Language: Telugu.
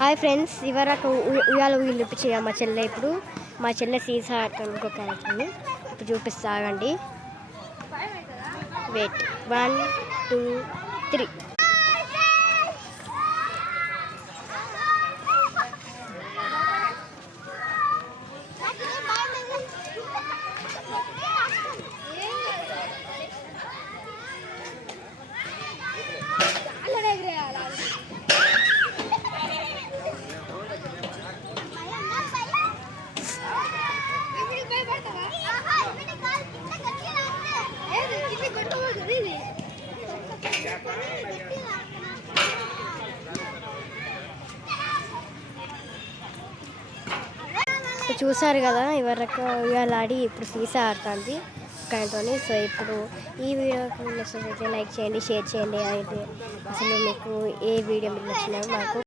హాయ్ ఫ్రెండ్స్, ఇవరకు ఉయ్యాల ఊగిలిపించా మా చెల్లె. ఇప్పుడు మా చెల్లె సీసా ఇంకో క్యారెక్టర్ని ఇప్పుడు చూపిస్తా. ఆగండి, వెయిట్ 1 2 3. చూసారు కదా, ఇవరకు ఉయ్యాలాడి ఇప్పుడు సీసా ఆడుతుంది కరెంట్తోని. సో ఇప్పుడు ఈ వీడియోకి నచ్చినట్లయితే లైక్ చేయండి, షేర్ చేయండి. అయితే అసలు మీకు ఏ వీడియో మీకు నచ్చినా మాకు